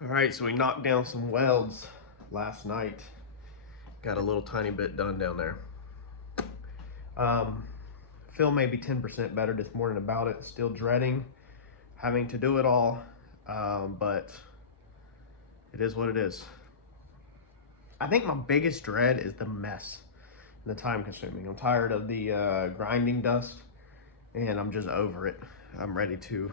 All right, so we knocked down some welds last night. Got a little tiny bit done down there. Feel maybe 10% better this morning about it. Still dreading having to do it all, but it is what it is. I think my biggest dread is the mess and the time consuming. I'm tired of the grinding dust and I'm just over it. I'm ready to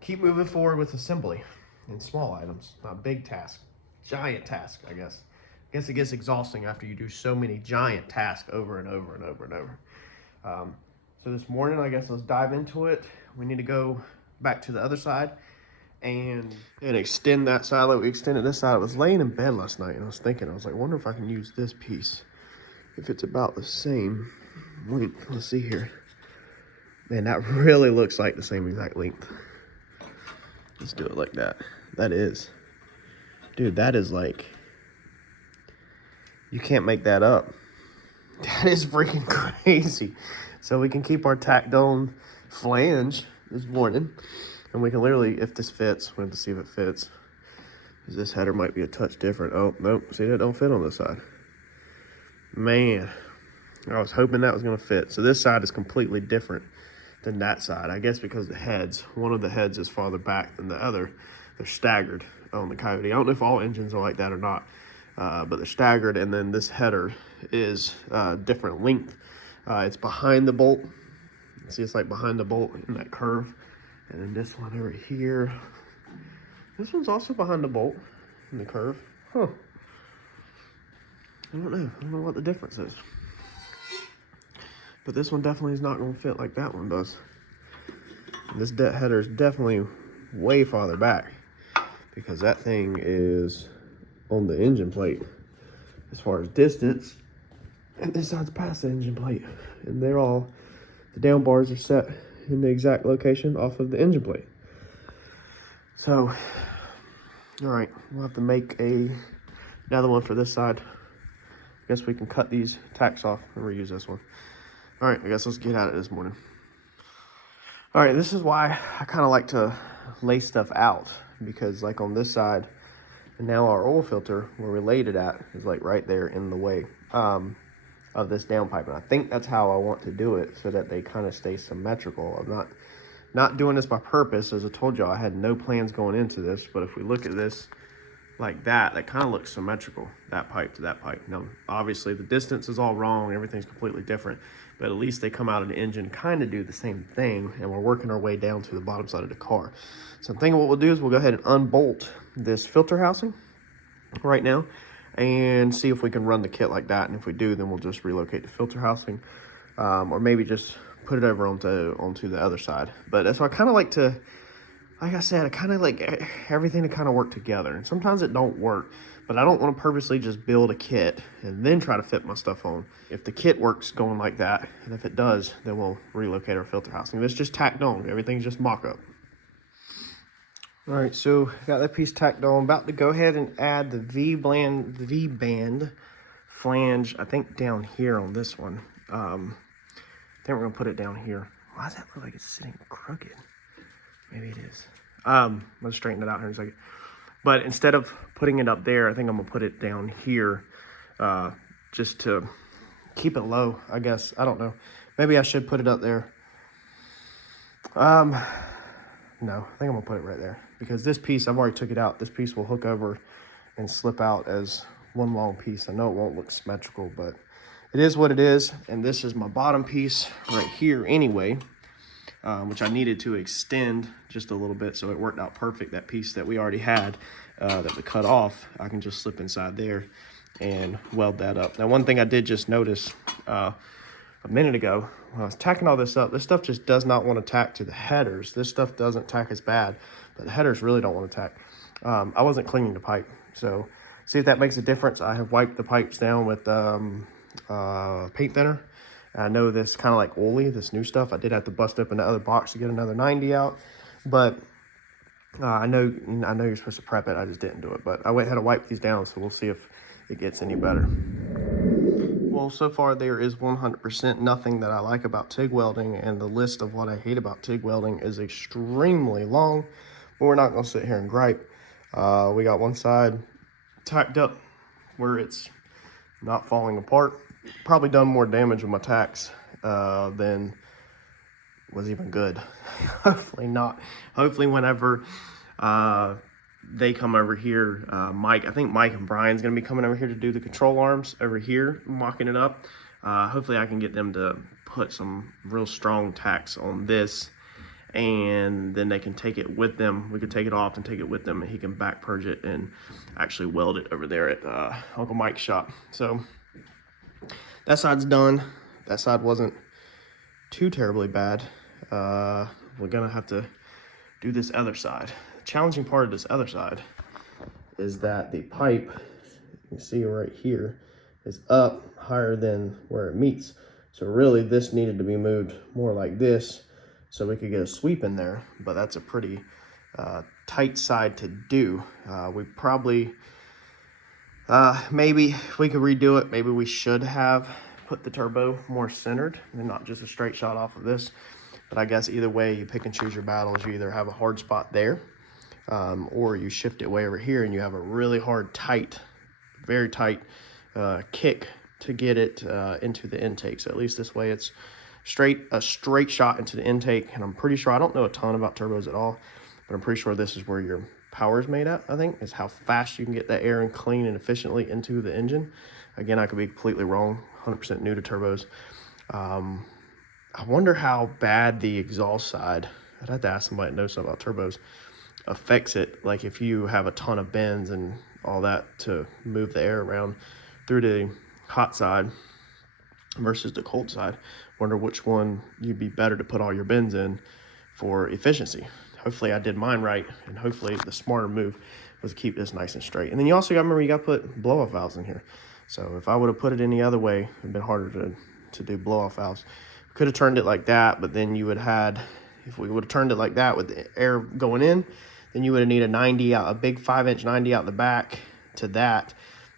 keep moving forward with assembly in small items, not big tasks, giant tasks, I guess. I guess it gets exhausting after you do so many giant tasks over and over and over and over. So this morning, I guess let's dive into it. We need to go back to the other side and extend that side like we extended this side. I was laying in bed last night and I was like, wonder if I can use this piece if it's about the same length. Let's see here. Man, that really looks like the same exact length. Let's do it like that. That is. Dude, that is like, you can't make that up. That is freaking crazy. So we can keep our tacked on flange this morning. And we can literally, if this fits, we have to see if it fits. Because this header might be a touch different. Oh, nope. See, that don't fit on this side. Man, I was hoping that was going to fit. So this side is completely different than that side. I guess because the heads, one of the heads is farther back than the other. They're staggered on the Coyote. I don't know if all engines are like that or not, but they're staggered. And then this header is different length. It's behind the bolt. See, it's like behind the bolt in that curve. And then this one over here. This one's also behind the bolt in the curve. Huh. I don't know. I don't know what the difference is. But this one definitely is not going to fit like that one does. And this header is definitely way farther back because that thing is on the engine plate as far as distance. And this side's past the engine plate. And they're all, the down bars are set in the exact location off of the engine plate. So, all right, we'll have to make another one for this side. I guess we can cut these tacks off and reuse this one. All right, I guess let's get at it this morning. All right, this is why I kind of like to lay stuff out, because like on this side, and now our oil filter where we laid it at is like right there in the way of this downpipe. And I think that's how I want to do it so that they kind of stay symmetrical. I'm not doing this by purpose. As I told y'all, I had no plans going into this, but if we look at this like that, that kind of looks symmetrical, that pipe to that pipe. Now, obviously the distance is all wrong, everything's completely different, but at least they come out of the engine, kind of do the same thing, and we're working our way down to the bottom side of the car. So I'm thinking what we'll do is we'll go ahead and unbolt this filter housing right now and see if we can run the kit like that. And if we do, then we'll just relocate the filter housing, or maybe just put it over onto the other side. But that's why I kind of like to, like I said, I kind of like everything to kind of work together. And sometimes it don't work, but I don't want to purposely just build a kit and then try to fit my stuff on. If the kit works going like that, and if it does, then we'll relocate our filter housing. It's just tacked on. Everything's just mock-up. All right, so got that piece tacked on. About to go ahead and add the V-band flange, I think down here on this one. I think we're gonna put it down here. Why does that look like it's sitting crooked? Maybe it is. Let's straighten it out here in a second. But instead of putting it up there, I think I'm gonna put it down here, just to keep it low, I guess. I don't know. Maybe I should put it up there. No, I think I'm gonna put it right there because this piece, I've already took it out. This piece will hook over and slip out as one long piece. I know it won't look symmetrical, but it is what it is. And this is my bottom piece right here anyway, which I needed to extend just a little bit, so it worked out perfect. That piece that we already had that we cut off, I can just slip inside there and weld that up. Now, one thing I did just notice a minute ago when I was tacking all this up, this stuff just does not want to tack to the headers. This stuff doesn't tack as bad, but the headers really don't want to tack. I wasn't cleaning the pipe, so see if that makes a difference. I have wiped the pipes down with paint thinner. I know this kind of like oily, this new stuff. I did have to bust open the other box to get another 90 out, but I know you're supposed to prep it. I just didn't do it, but I went ahead and wiped these down, so we'll see if it gets any better. Well, so far there is 100% nothing that I like about TIG welding, and the list of what I hate about TIG welding is extremely long, but we're not going to sit here and gripe. We got one side tacked up where it's not falling apart. Probably done more damage with my tacks than was even good. Hopefully not. Hopefully whenever they come over here, I think Mike and Brian's gonna be coming over here to do the control arms over here, mocking it up. Hopefully I can get them to put some real strong tacks on this, and then they can take it with them. We could take it off and take it with them, and he can back purge it and actually weld it over there at Uncle Mike's shop. So that side's done. That side wasn't too terribly bad. We're gonna have to do this other side. The challenging part of this other side is that the pipe, you can see right here, is up higher than where it meets. So really this needed to be moved more like this so we could get a sweep in there, but that's a pretty tight side to do. We probably, maybe if we could redo it, maybe we should have put the turbo more centered and not just a straight shot off of this. But I guess either way, you pick and choose your battles. You either have a hard spot there, or you shift it way over here and you have a really hard, tight, very tight kick to get it into the intake. So at least this way it's a straight shot into the intake. And I'm pretty sure, I don't know a ton about turbos at all, but I'm pretty sure this is where your power is made at, I think, is how fast you can get that air and clean and efficiently into the engine. Again, I could be completely wrong, 100% new to turbos. I wonder how bad the exhaust side, I'd have to ask somebody that knows something about turbos, affects it. Like if you have a ton of bends and all that to move the air around through the hot side versus the cold side. Wonder which one you'd be better to put all your bends in for efficiency. Hopefully I did mine right, and hopefully the smarter move was to keep this nice and straight. And then you also got to remember, you got to put blow-off valves in here. So if I would have put it any other way, it'd been harder to do blow-off valves. Could have turned it like that, but then you would have had, if we would have turned it like that with the air going in, then you would have needed a 90 out, a big 5-inch 90 out the back to that.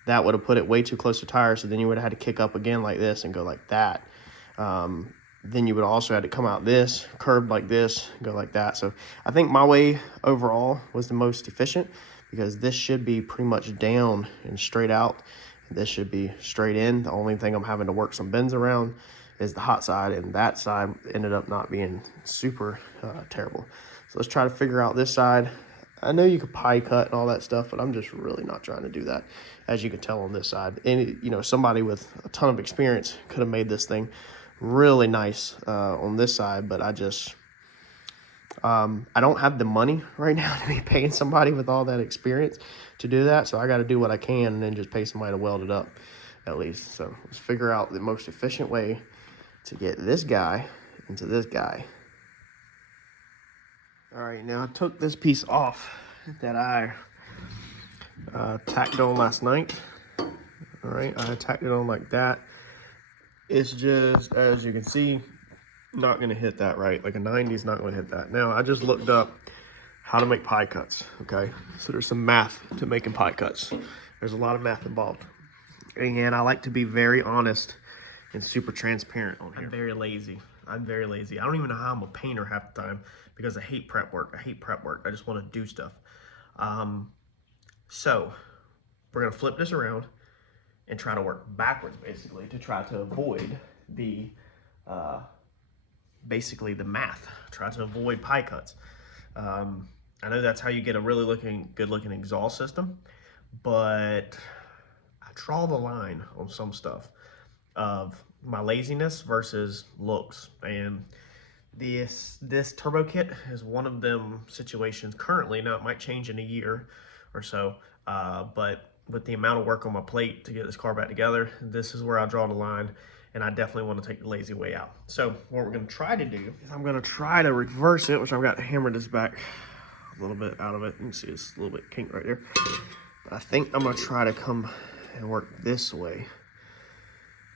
That would have put it way too close to tires, so then you would have had to kick up again like this and go like that. Then you would also had to come out this, curved like this, go like that. So I think my way overall was the most efficient, because this should be pretty much down and straight out. This should be straight in. The only thing I'm having to work some bends around is the hot side, and that side ended up not being super terrible. So let's try to figure out this side. I know you could pie cut and all that stuff, but I'm just really not trying to do that, as you can tell on this side. And you know, somebody with a ton of experience could have made this thing really nice on this side, but I just I don't have the money right now to be paying somebody with all that experience to do that, so I got to do what I can and then just pay somebody to weld it up at least. So let's figure out the most efficient way to get this guy into this guy. All right, now I took this piece off that I tacked on last night. All right, I tacked it on like that. It's just, as you can see, not gonna hit that right. Like a 90 is not gonna hit that. Now, I just looked up how to make pie cuts, okay? So there's some math to making pie cuts. There's a lot of math involved. And I like to be very honest and super transparent on here. I'm very lazy. I don't even know how I'm a painter half the time, because I hate prep work. I just want to do stuff. So we're gonna flip this around and try to work backwards, basically, to try to avoid the basically the math. Try to avoid pie cuts. I know that's how you get a really good looking exhaust system, but I draw the line on some stuff of my laziness versus looks. And this turbo kit is one of them situations currently. Now it might change in a year or so, but with the amount of work on my plate to get this car back together, this is where I draw the line, and I definitely want to take the lazy way out. So what we're going to try to do is I'm going to try to reverse it, which I've got hammered this back a little bit out of it. You can see it's a little bit kinked right there. But I think I'm going to try to come and work this way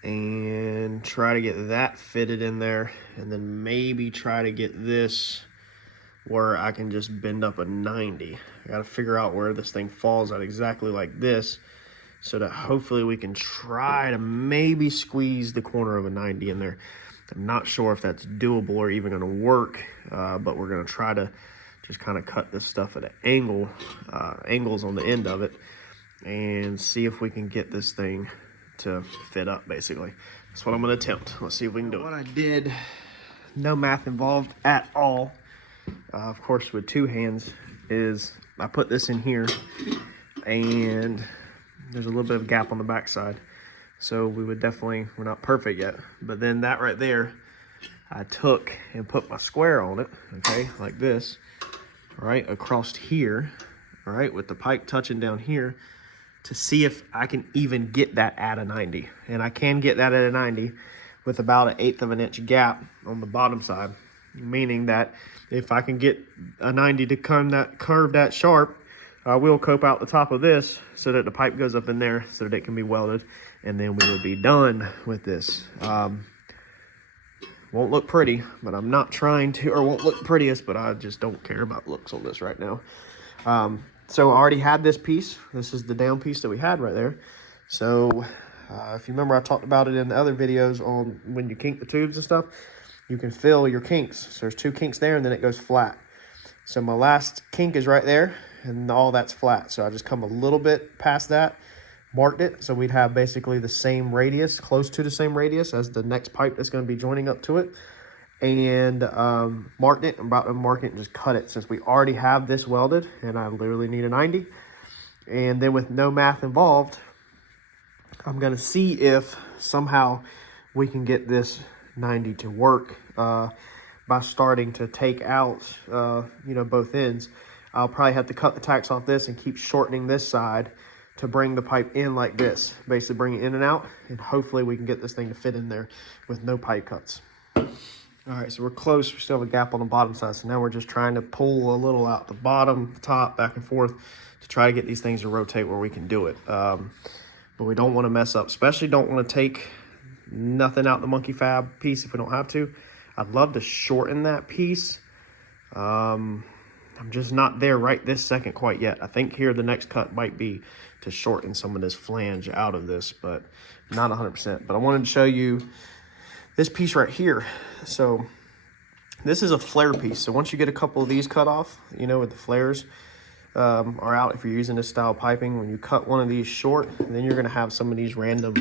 and try to get that fitted in there, and then maybe try to get this where I can just bend up a 90. I got to figure out where this thing falls at exactly like this, so that hopefully we can try to maybe squeeze the corner of a 90 in there. I'm not sure if that's doable or even going to work, but we're going to try to just kind of cut this stuff at an angle, angles on the end of it, and see if we can get this thing to fit up, basically. That's what I'm going to attempt. Let's see if we can do it. What I did, no math involved at all, of course with two hands, is I put this in here, and there's a little bit of gap on the back side. So we would definitely, we're not perfect yet, but then that right there, I took and put my square on it, okay, like this, right across here, all right, with the pipe touching down here, to see if I can even get that at a 90. And I can get that at a 90 with about 1/8 of an inch gap on the bottom side, meaning that if I can get a 90 to curve that sharp, I will cope out the top of this so that the pipe goes up in there so that it can be welded, and then we would be done with this. Won't look pretty, but I'm not trying to, or won't look prettiest, but I just don't care about looks on this right now. So I already had this piece. This is the down piece that we had right there. So if you remember, I talked about it in the other videos on when you kink the tubes and stuff, you can fill your kinks. So there's 2 kinks there, and then it goes flat. So my last kink is right there, and all that's flat. So I just come a little bit past that, marked it, so we'd have basically the same radius, close to the same radius as the next pipe that's going to be joining up to it, and marked it. I'm about to mark it and just cut it, since we already have this welded, and I literally need a 90. And then with no math involved, I'm going to see if somehow we can get this 90 to work by starting to take out, you know, both ends. I'll probably have to cut the tacks off this and keep shortening this side to bring the pipe in like this, basically bring it in and out, and hopefully we can get this thing to fit in there with no pipe cuts. All right, so we're close. We still have a gap on the bottom side, so now we're just trying to pull a little out the bottom, the top, back and forth to try to get these things to rotate where we can do it. But we don't want to mess up, especially don't want to take nothing out the monkey fab piece if we don't have to. I'd love to shorten that piece. I'm just not there right this second quite yet. I think here the next cut might be to shorten some of this flange out of this, but not 100%. But I wanted to show you this piece right here. So this is a flare piece. So once you get a couple of these cut off, you know, with the flares are out, if you're using this style piping, when you cut one of these short, then you're gonna have some of these random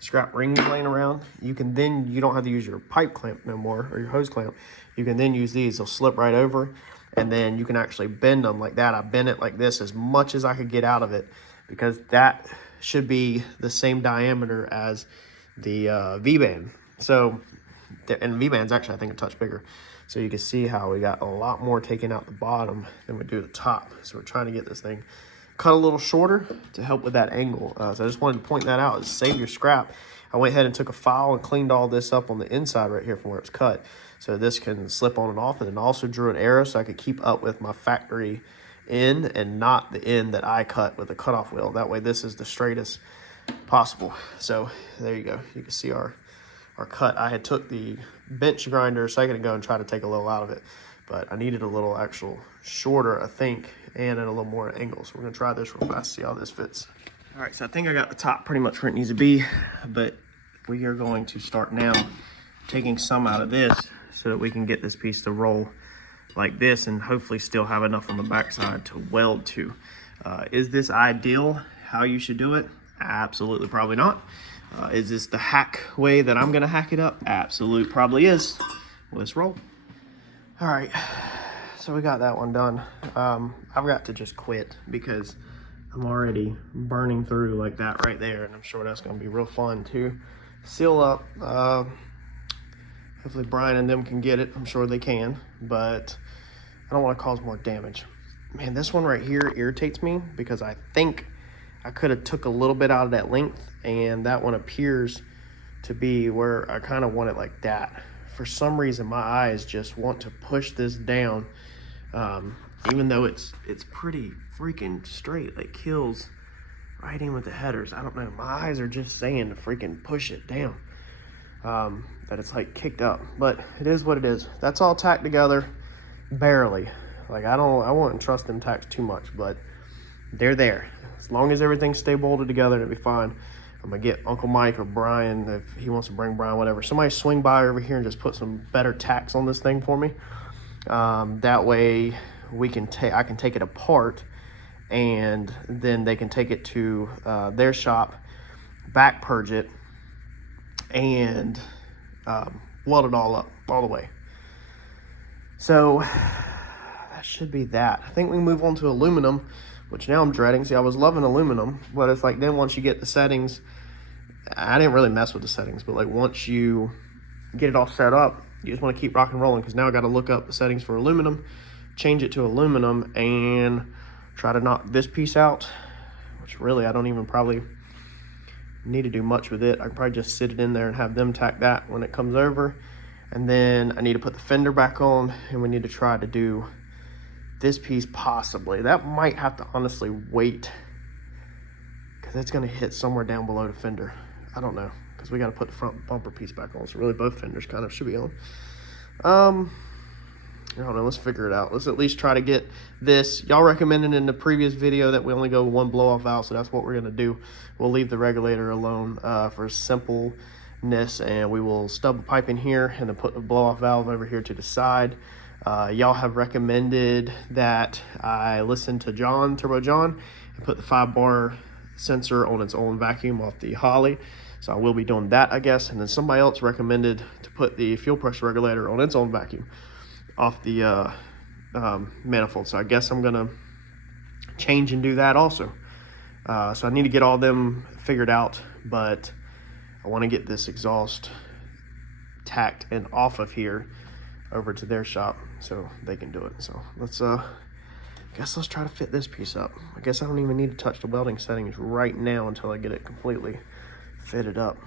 scrap rings laying around. You can then, you don't have to use your pipe clamp no more, or your hose clamp. You can then use these, they'll slip right over, and then you can actually bend them like that. I bent it like this as much as I could get out of it, because that should be the same diameter as the V-band. So, and V-band's actually, I think, a touch bigger. So you can see how we got a lot more taken out the bottom than we do the top. So we're trying to get this thing cut a little shorter to help with that angle. So I just wanted to point that out, is save your scrap. I went ahead and took a file and cleaned all this up on the inside right here from where it's cut, so this can slip on and off, and then also drew an arrow so I could keep up with my factory end and not the end that I cut with a cutoff wheel. That way this is the straightest possible. So there you go. You can see our cut. I had took the bench grinder a second ago and tried to take a little out of it, but I needed a little actual shorter, I think, and at a little more angle. So we're gonna try this real fast, see how this fits. All right, so I think I got the top pretty much where it needs to be, but we are going to start now taking some out of this so that we can get this piece to roll like this and hopefully still have enough on the backside to weld to. Is this ideal how you should do it? Absolutely, probably not. Is this the hack way that I'm gonna hack it up? Absolute, probably is. Let's roll. All right, so we got that one done. I've got to just quit because I'm already burning through like that right there, and I'm sure that's gonna be real fun to seal up. Hopefully Brian and them can get it. I'm sure they can, but I don't want to cause more damage. Man, this one right here irritates me because I think I could have took a little bit out of that length, and that one appears to be where I kind of want it like that. For some reason, my eyes just want to push this down, even though it's pretty freaking straight. Like, kills right in with the headers. I don't know. My eyes are just saying to freaking push it down. That it's like kicked up, but it is what it is. That's all tacked together, barely. Like, I wouldn't trust them tacks too much, but they're there. As long as everything stay bolted together, it'll be fine. I'm gonna get Uncle Mike or Brian, if he wants to bring Brian, whatever. Somebody swing by over here and just put some better tacks on this thing for me. That way I can take it apart, and then they can take it to their shop, back purge it, and weld it all up all the way. So that should be that. I think we can move on to aluminum, which now I'm dreading. See, I was loving aluminum, but it's like then once you get the settings, I didn't really mess with the settings, but like once you get it all set up, you just want to keep rock and rolling, because now I got to look up the settings for aluminum, change it to aluminum, and try to knock this piece out, which really I don't even probably need to do much with it. I can probably just sit it in there and have them tack that when it comes over. And then I need to put the fender back on, and we need to try to do this piece possibly. That might have to honestly wait, because it's going to hit somewhere down below the fender. I don't know, because we got to put the front bumper piece back on. So really both fenders kind of should be on. I don't know, let's figure it out. Let's at least try to get this. Y'all recommended in the previous video that we only go one blow-off valve, so that's what we're going to do. We'll leave the regulator alone for simpleness, and we will stub a pipe in here and then put the blow-off valve over here to the side. Y'all have recommended that I listen to Turbo John, and put the 5-bar sensor on its own vacuum off the Holly. So I will be doing that, I guess. And then somebody else recommended to put the fuel pressure regulator on its own vacuum off the manifold. So I guess I'm gonna change and do that also. So I need to get all them figured out, but I want to get this exhaust tacked and off of here over to their shop so they can do it. So let's let's try to fit this piece up. I guess I don't even need to touch the welding settings right now until I get it completely fitted up.